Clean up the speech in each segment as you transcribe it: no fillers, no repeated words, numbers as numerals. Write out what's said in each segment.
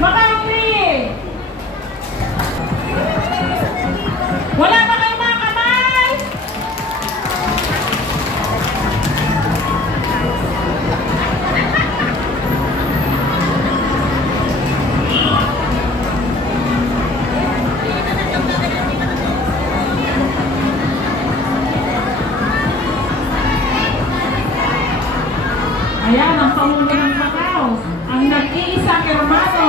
Makauwi! Wala ba kayo mga kamay? Ayan, ang pangulo ng Macau, ang nag-iisang hermano.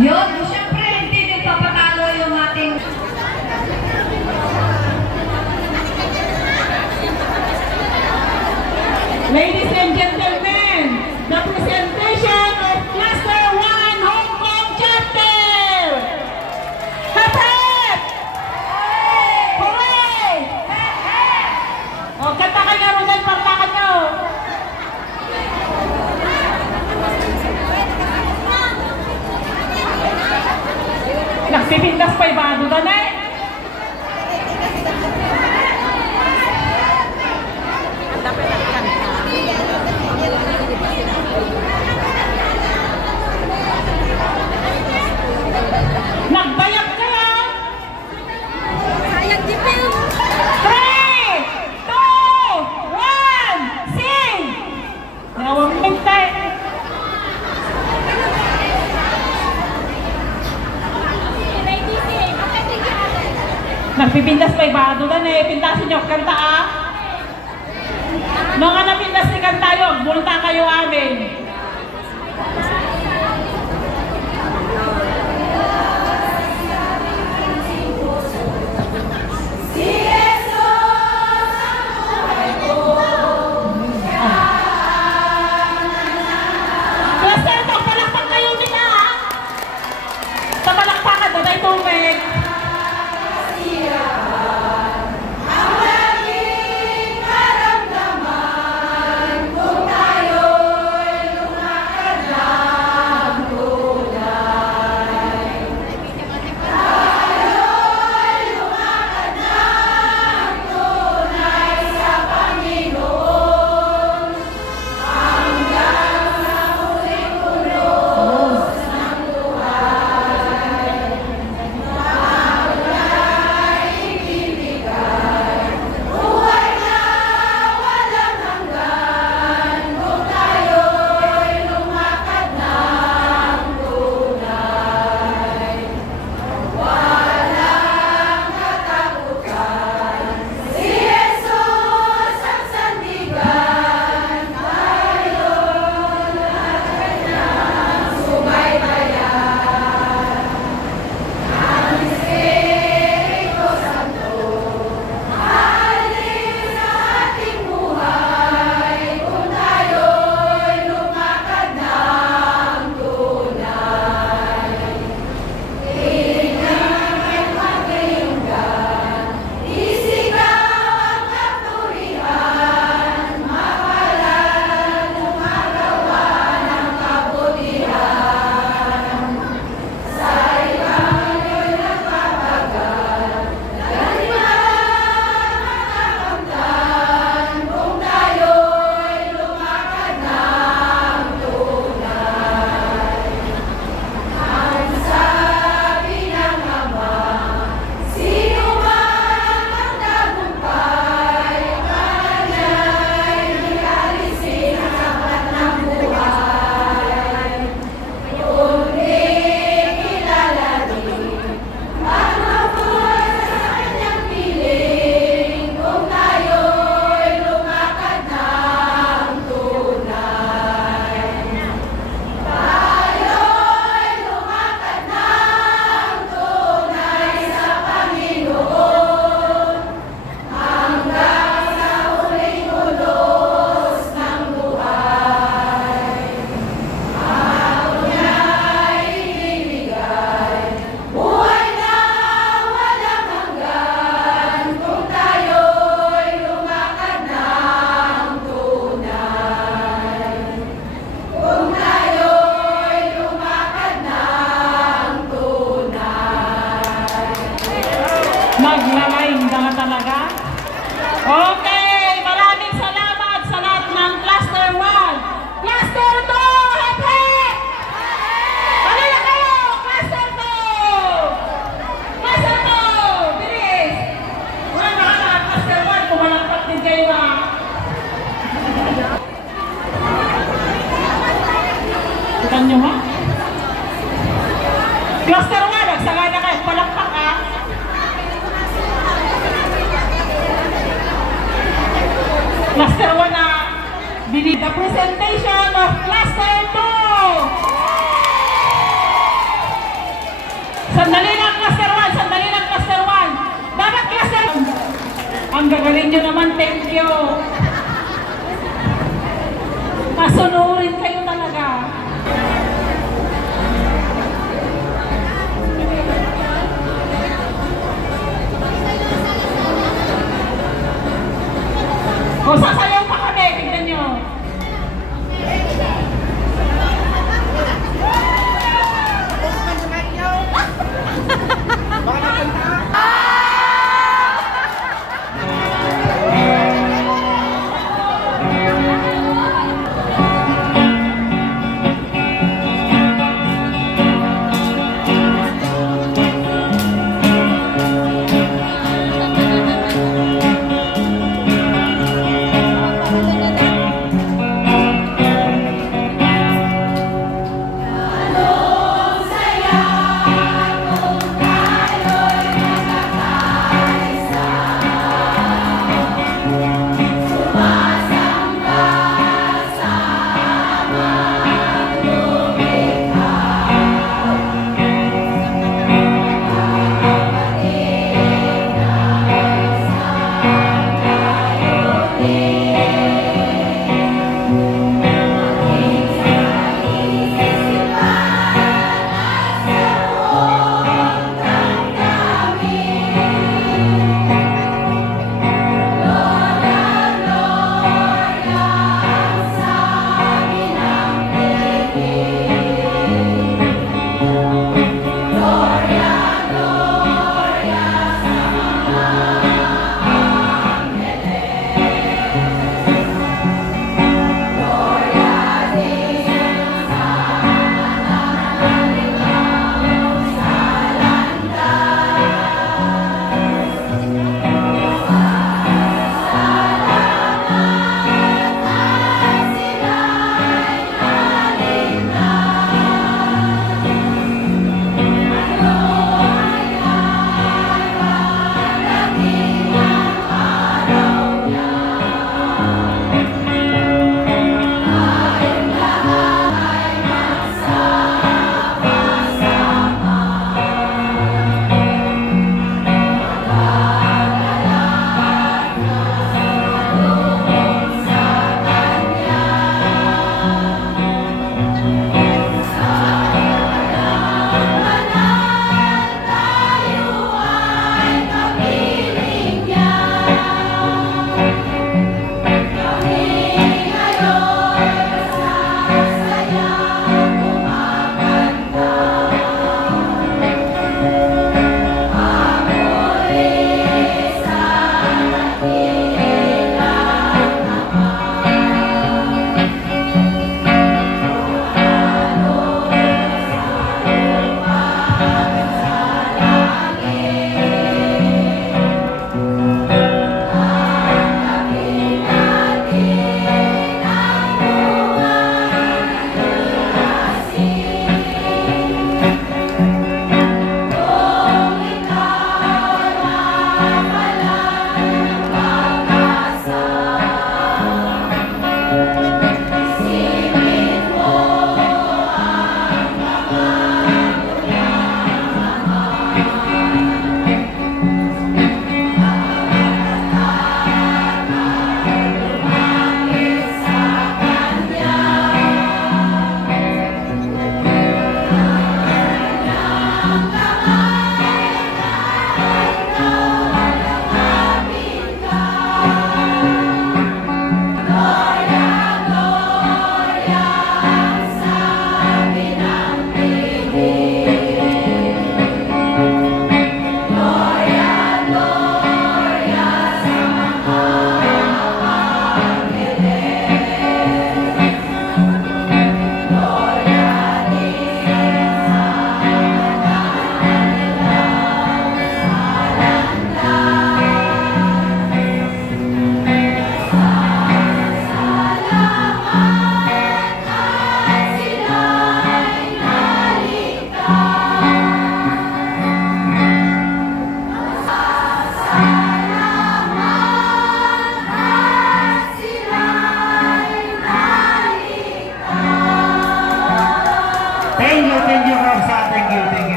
Yun, siyempre hindi nagpapatalo yung ating ladies and gentlemen, the presentation of Cluster 1 Hong Kong Chapter! Hep hep! Hooray! Hep hep! O, kanta kayo nga rin, partakan nyo! Nagpipindas pa ibado na na eh. Nagbayag kayo! Sayang dipil! 3, 2, 1, sing! Nawang mintay! Nagpipindas pa ibado na eh. Pintasin nyo, kanta ah. Mga napindas ni kanta yun, bulta kayo amin. Cluster, palakpak kayo nila ha. Sa palakpakan, doon ay tumig. Kung tayo'y lumakad lang Ganda na talaga. Okay, maraming salamat sa lahat ng Cluster 1. Cluster 2, hep hep! Ano na kayo? Cluster 2! Cluster 2! Bilis! Wala na ka na Cluster 1, kumalakpat din kayo na. Ikan nyo ha? Cluster 1, nagsagay na kayo, palakpak ha? Cluster 1 na binigay the presentation of Cluster 2. Sandali lang Cluster 1, sandali lang Cluster 1. Dapat Cluster 1. Ang gagaling nyo naman, thank you. Masunurin kayo talaga. O, sasayaw pa kami, tignan nyo.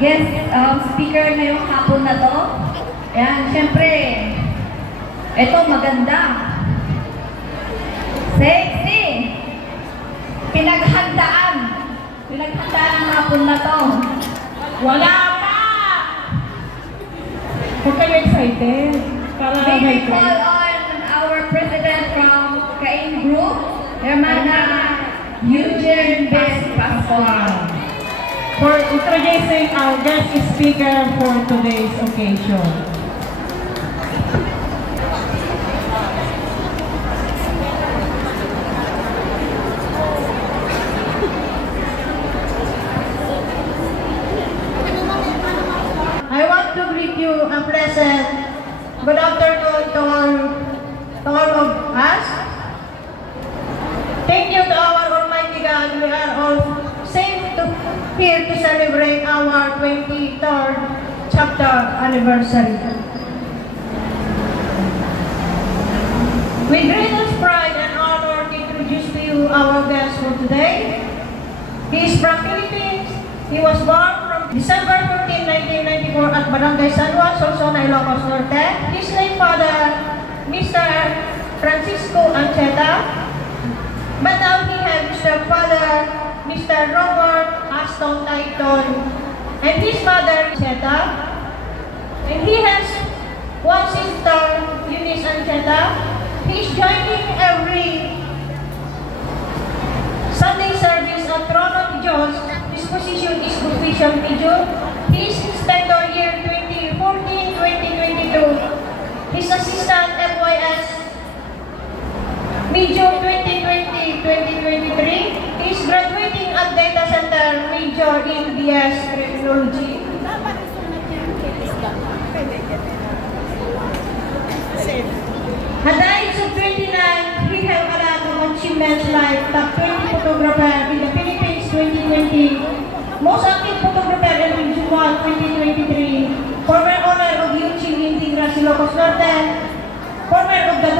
guest speaker ngayong hapon na to. Ayan, syempre, ito maganda. Sexy. Pinaghandaan ang hapon na to. Wala pa! Huwag kayo excited. Para May we call on our president from Cain Group, Hermana Eugene Pascual, for introducing our guest speaker for today's occasion. I want to greet you and present good afternoon to all of us. Thank you to our Almighty God. We are all safe here to celebrate our 23rd chapter anniversary. With greatest pride and honor to introduce to you our guest for today. He is from Philippines. He was born from December 14, 1994 at Barangay San Juan, Solsona, Ilocos Norte. His late father, Mr. Francisco Ancheta. But now he has Mr. Father, Mr. Robert Aston Tighton, and his mother, Ancheta. And he has one sister, Eunice Ancheta. He is joining every Sunday service at Throne of Diyos. His position is official major. He is inspector year 2014-2022. His assistant FYS major 2020-2023. He is graduating at data center major in BS Criminology. At the age of 29, he held a lot of achievements like top 20 photographer in the Philippines 2020, most active photographer in Region 2023, former owner of Yuching Intingra Ilocos Norte, former of the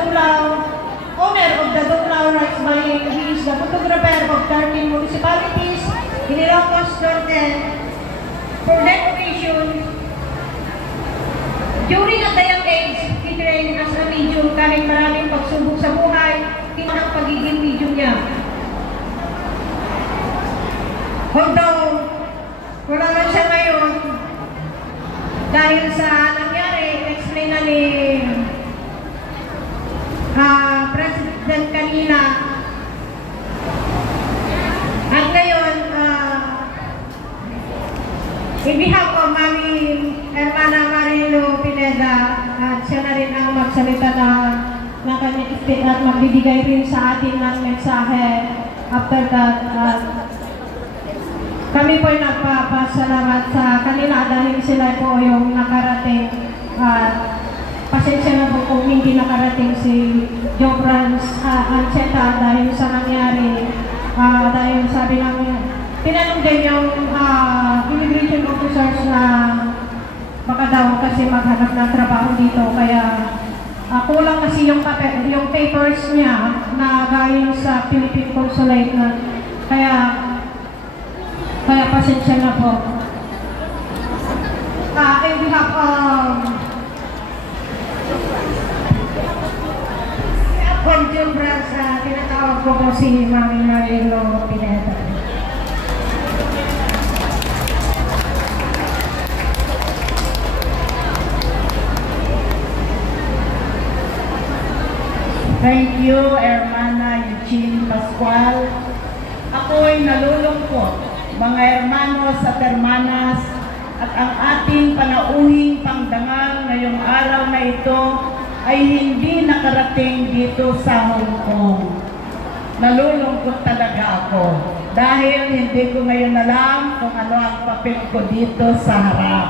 owner of the Dunglao Rights Valley. He is the photographer of 13 municipalities in Ilocos Norte. For that occasion, during at the young age, he trained as a medium kahit maraming pagsubok sa buhay, hindi ang pagiging medium niya. Although, wala na siya ngayon, dahil sa nangyari, explain na ni President kanina. At ngayon, in behalf of Mami Hermana Marilo Pineda, at siya na rin ang magsalita na kanyang istit at magbibigay rin sa atin ng mensahe. After that, kami po ay nagpapasalamat sa kanila dahil sila po yung nakarating. Pasensya na po kung hindi nakarating si Jobrans Ancheta dahil sa nangyari. Dahil sabi ng tinanong din yung immigration officers na baka daw kasi maghanap ng trabaho dito, kaya kulang kasi yung papers niya na galing sa Philippine Consulate na, kaya pasensya na po. In behalf of Jobrans, tinatawag ko po si Mami Marilo Pineda. Thank you, Hermana Eugene Pascual. Ako'y nalulungkot, mga hermanos at hermanas, at ang ating panauhing pangdangal ngayong araw na ito ay hindi nakarating dito sa Hong Kong. Nalulungkot talaga ako dahil hindi ko ngayon alam kung ano ang papel ko dito sa harap.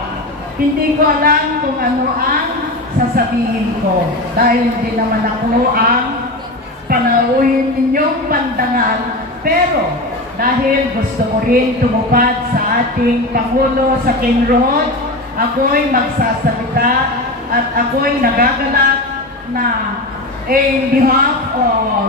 Hindi ko alam kung ano ang sasabihin ko dahil hindi naman ako ang panauhin ninyong pandangal, pero dahil gusto ko rin tumupad sa ating Pangulo sa King Road, ako'y magsasalita at ako'y nagagalak na in behalf of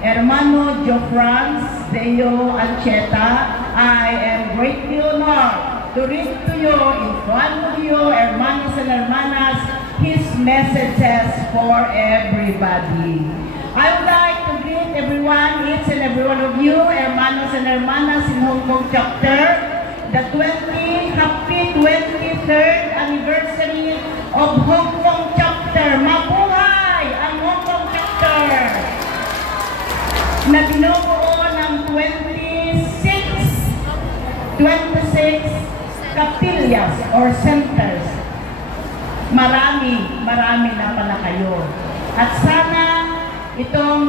Hermano Jofrans Deo Ancheta, I am greatly honored to read to you, in front of you, hermanos and hermanas, his messages for everybody. I would like to greet everyone, each and every one of you, hermanos and hermanas in Hong Kong chapter, the happy 23rd anniversary of Hong Kong chapter. Mabuhay ang Hong Kong chapter na binubuo ng 26 kapillas or centers. Marami na pala kayo. At sana itong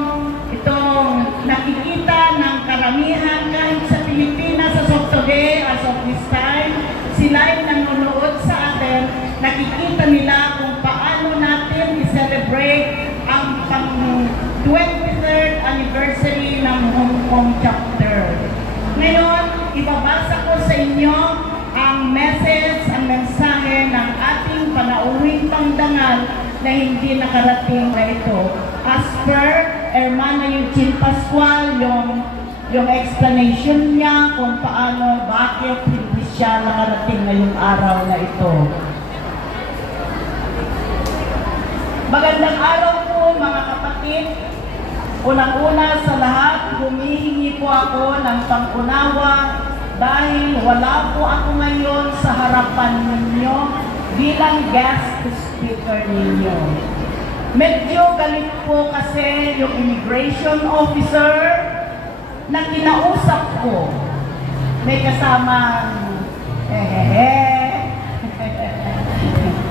nakikita ng karamihan kahit sa Pilipinas as of today, as of this time, sila ay nanonood sa atin, nakikita nila kung paano natin i-celebrate ang 23rd anniversary ng Hong Kong chapter. Ngayon, ibabasa ko sa inyo ang mensahe ng ating panauwing pangdangal na hindi nakarating na ito. As per Hermana Eugene Pascual, yung explanation niya kung paano, bakit hindi siya nakarating ngayong araw na ito. Magandang araw po mga kapatid. Unang-una sa lahat, humihingi po ako ng pang-unawa dahil wala po ako ngayon sa harapan ninyo bilang guest speaker ninyo. Medyo galit po kasi yung immigration officer na kinausap ko. May kasamang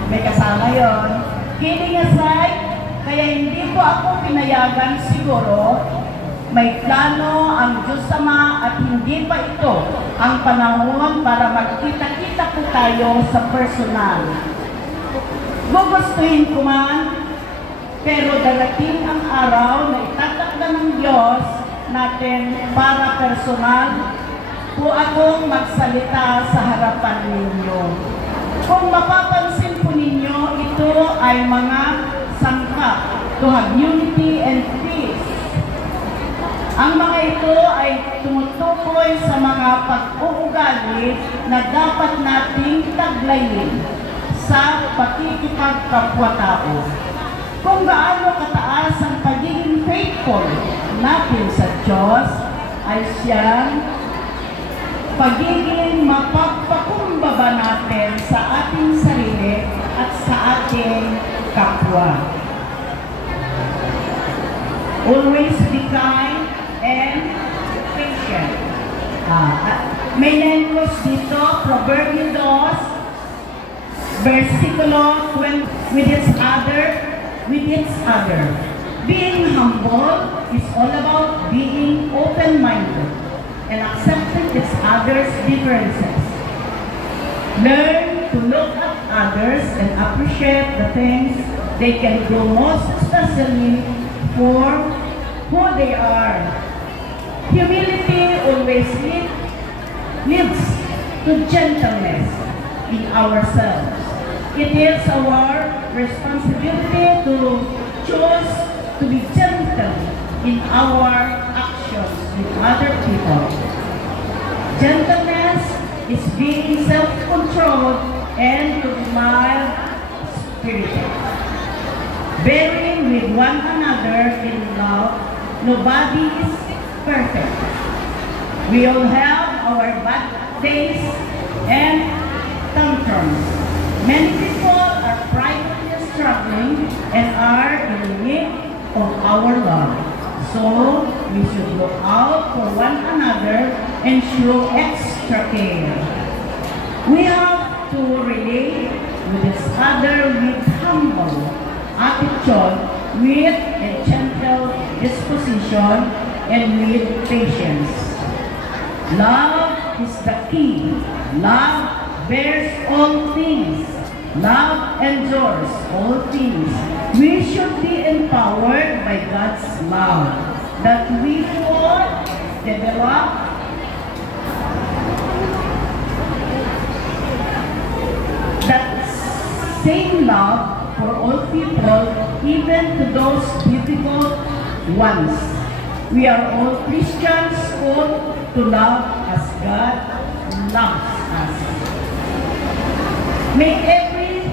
may kasama yon. Kidding aside, kaya hindi po ako pinayagan siguro. May plano ang Diyos Ama at hindi pa ito ang panahon para magkita-kita po tayo sa personal. Gugustuhin ko man, pero darating ang araw na itatakda ng Diyos natin para personal po akong magsalita sa harapan ninyo. Kung mapapansin po ninyo, ito ay mga sangkap to have unity and peace. Ang mga ito ay tumutukoy sa mga pag-uugali na dapat nating taglayin sa pakikipagkapwa-tao. Kung gaano kataas ang pagiging faithful natin sa Diyos, ay siyang pagiging mapagpakumbaba natin sa ating sarili at sa ating kapwa. Always be kind and patient. May nengkos dito, Proverbio 2, versikulo 20, with its other. Being humble is all about being open-minded and accepting each other's differences. Learn to look at others and appreciate the things they can do, most especially for who they are. Humility always leads to gentleness in ourselves. It is our responsibility to choose to be gentle in our actions with other people. Gentleness is being self-controlled and to be mild-spirited. Bearing with one another in love, nobody is perfect. We all have our bad days and tantrums. Many people are privately struggling and are in need of our love. So, we should look out for one another and show extra care. We have to relate with each other with humble attitude, with a gentle disposition, and with patience. Love is the key. Love bears all things. Love endures all things. We should be empowered by God's love, that we will develop that same love for all people, even to those difficult ones. We are all Christians called to love as God loves us. Make every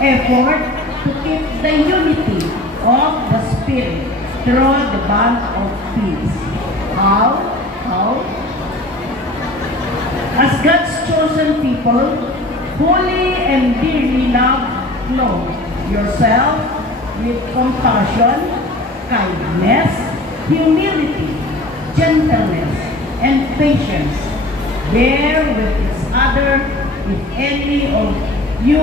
effort to keep the unity of the Spirit through the bond of peace. How? As God's chosen people, holy and dearly loved, clothe yourself with compassion, kindness, humility, gentleness, and patience. Bear with each other. If any of you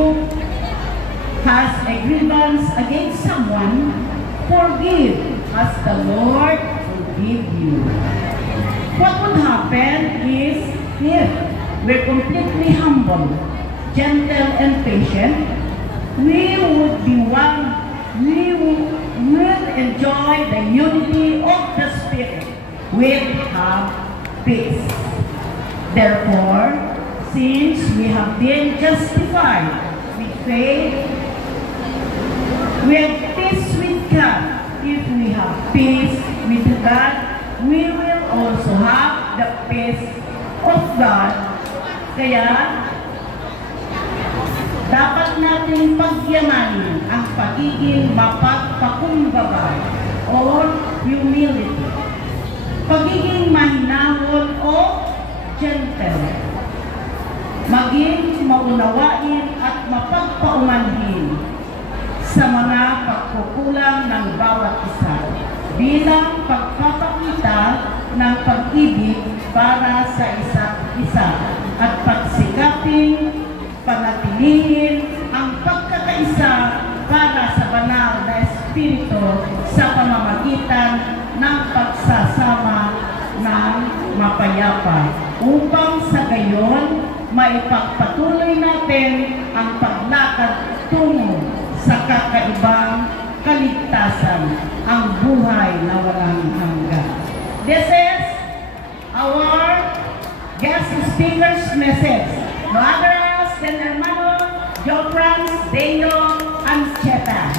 has a grievance against someone, forgive as the Lord forgive you. What would happen is if we're completely humble, gentle, and patient, we would enjoy the unity of the Spirit. We'll have peace. Therefore, since we have been justified with faith, we have peace with God. If we have peace with God, we will also have the peace of God. Kaya, dapat natin pagyamanin ang pagiging mapagpakumbaba or humility, pagiging mahinahon o gentle, maging maunawain at mapagpaumanhin sa mga pagkukulang ng bawat isa bilang pagpapakita ng pag-ibig para sa isa't isa at pagsikaping panatilihin ang pagkakaisa para sa banal na Espiritu sa pamamagitan ng pagsasama ng mapayapa upang sa gayon maipagpatuloy natin ang paglakad tungo sa kakaibang kaligtasan, ang buhay na walang hanggan. This is our guest speaker's message. No other else than Hermano Jofrans Deo Ancheta.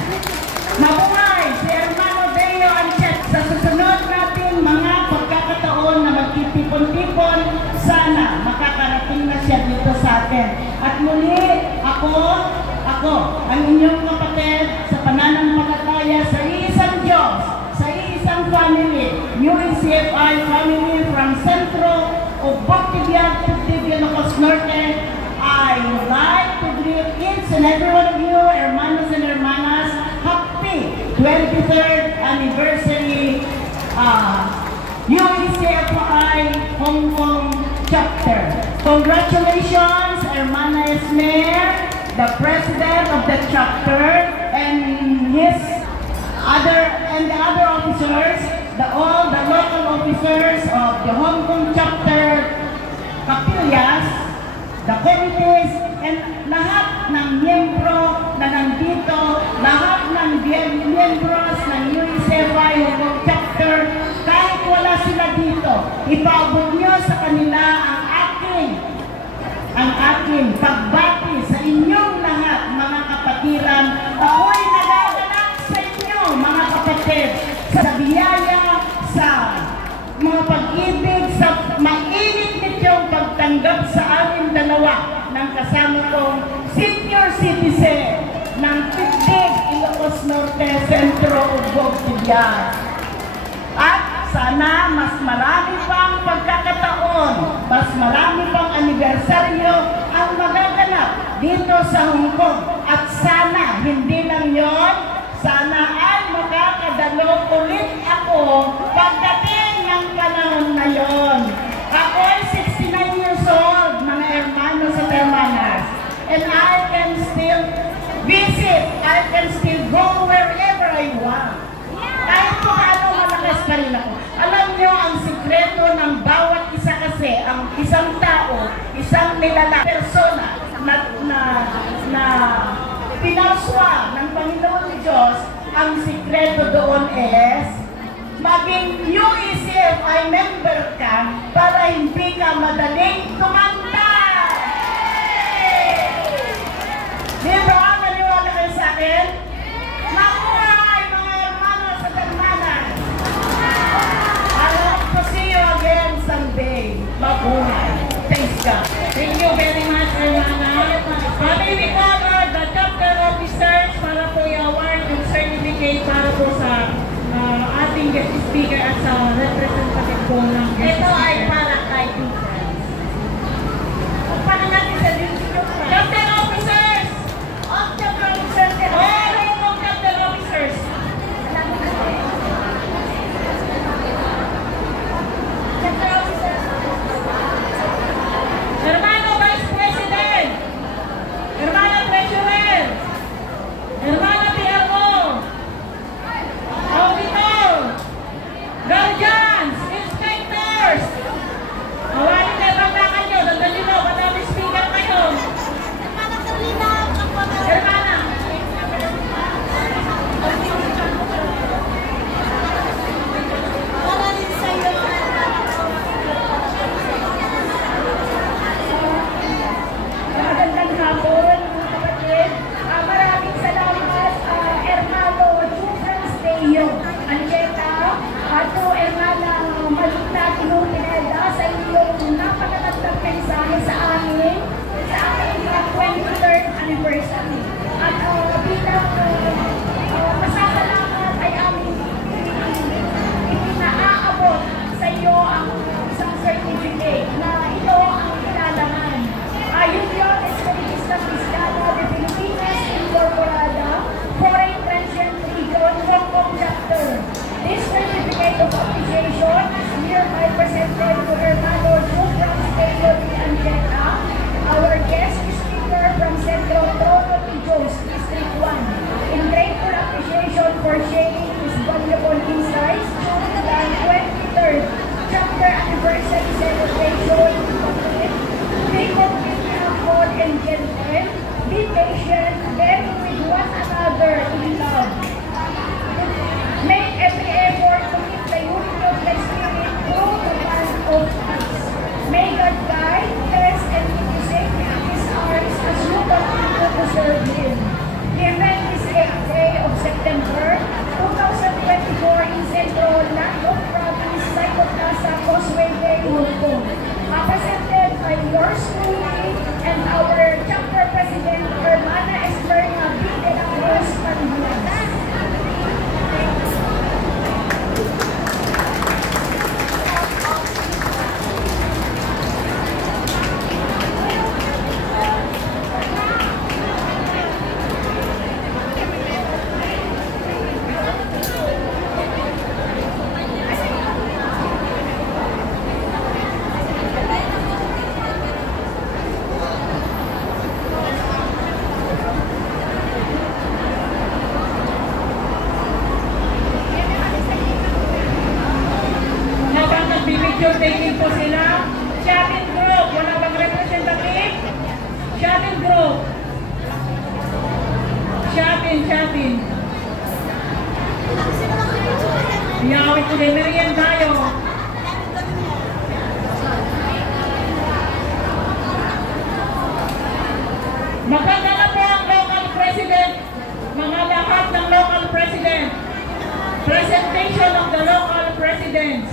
Mabuhay si Hermano Deo Ancheta. Sa susunod natin mga pagkakataon na magtitipon-tipon, sana makakarating na siya dito sa atin. At muli, ako, ang inyong kapatid sa pananampalataya sa iisang Diyos, sa iisang family, UECFI family from Centro of Boctibiag to Ilocos Norte. I would like to greet each and every one of you, hermanos and hermanas, happy 23rd anniversary UECFI Hong Kong chapter. Congratulations, Hermana Esmer, the president of the chapter, and the other officers, all the local officers of the Hong Kong chapter, kapillas, the committees, and lahat ng miyembro na nandito, lahat ng miyembros ng UECFI Hong Kong chapter, kahit wala sila dito, ipaabot nyo sa kanila ang aking pagbati sa inyong lahat, mga kapatiran. Ako'y nagagalak sa inyo, mga kapatid, sa biyaya, sa mga pag-ibig, sa mainit ninyong pagtanggap sa aming dalawa ng kasama kong senior citizen ng Pigdig, Ilocos Norte, Centro of Boctibiag. At sana mas marami pang pagkakataon, mas marami pang anibersaryo ang magaganap dito sa Hong Kong. At sana, hindi lang yon, sana ay makakadalo ulit ako pagdating ng panahon na yon. Ako ay 69 years old, mga hermanos at hermanas, and I can still visit, I can still go wherever I want. Kahit kung ano malakas pa rin ako. Alam nyo, ang sikreto ng bawat isa kasi, ang isang tao, isang nilalang persona na pinaswa ng Panginoon ni Diyos, ang sikreto doon is maging UECFI member ka para hindi ka madaling tumanda. Di ba? Maniwala kayo sa akin? Mabuhay, mga hermanos at hermanas! I hope to see you again someday. Mabuhay. Thanks God. Thank you very much, Hermana. Family certificate para po sa ating guest speaker at sa representative po ng guest Ito ay speaker. para kay teachers. Paano natin sa duty yung Captain officers! of the provinces and All of captain officers! Hermano Vice President! Hermano Treasurer! Hermano PRO! Auditor! Guardians! Inspectors! Awalin na ibang lakad nyo. Dandan nyo na. Madami speaker kayo. Hermana! Magandang hapon, mga kapatid. Maraming salamat, Hermano Chufrans Deo Ancheta, at to Hermana Malita Tinong Pineda sa inyong napakagandang mensahe sa amin, sa ating 23rd anniversary. At bilang pasasalamat ay aming ipinaaabot sa iyo ang isang certificate na ito ang ilalaman. Union Espiritista Cristiana de Filipinas Incorporada, Foreign Transient Region, Hong Kong Chapter. This certificate of appreciation is hereby presented to Hermano Chufrans Deo Ancheta, our guest speaker from Centro Trono Tijos, District 1, in grateful appreciation for sharing his valuable insights during the 23rd chapter anniversary celebration. Be humble and gentle, be patient, bear with one another in love. Make every effort to keep the unity of the Spirit through the bond of peace. May God guide, bless, and keep you safe in His arms as you continue to serve Him. The event is 8th day of September 2024 in Central Landlock Province, Psychoplaza, Causeway Bay, Hong Kong. Presented by yours truly and our chapter president, Hermana Esperna B. de la Cruz Manhulas. Habang nagbibideo taking po sila, Shopping Group, wala bang representative? Shopping Group. Shopping. Iyawit ko din, meriend tayo. Maganda na po ang local president, mga lahat ng local president. Presentation of the local presidents.